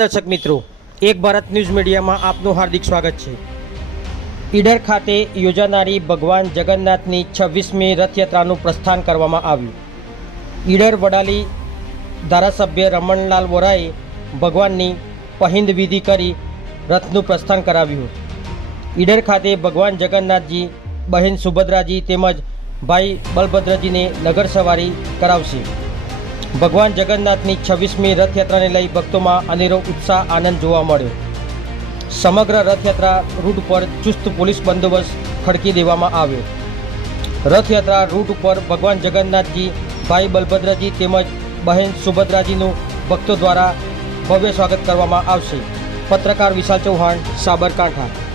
દર્શક મિત્રો, એક ભારત ન્યૂઝ મીડિયામાં આપનું હાર્દિક સ્વાગત છે. ઈડર ખાતે યોજાનારી ભગવાન જગન્નાથની છવ્વીસમી રથયાત્રાનું પ્રસ્થાન કરવામાં આવ્યું. ઈડર વડાલી ધારાસભ્ય રમણલાલ વોરાએ ભગવાનની પહિંદ વિધિ કરી રથનું પ્રસ્થાન કરાવ્યું ઈડર ખાતે ભગવાન જગન્નાથજી, બહેન સુભદ્રાજી તેમજ ભાઈ બલભદ્રજીને નગર સવારી કરાવશે. ભગવાન જગન્નાથની છવ્વીસમી રથયાત્રાને લઈ ભક્તોમાં અનેરો ઉત્સાહ, આનંદ જોવા મળ્યો. સમગ્ર રથયાત્રા રૂટ પર ચુસ્ત પોલીસ બંદોબસ્ત ખડકી દેવામાં આવ્યો. રથયાત્રા રૂટ ઉપર ભગવાન જગન્નાથજી, ભાઈ બલભદ્રજી તેમજ બહેન સુભદ્રાજીનું ભક્તો દ્વારા ભવ્ય સ્વાગત કરવામાં આવશે. પત્રકાર વિશાલ ચૌહાણ, સાબરકાંઠા.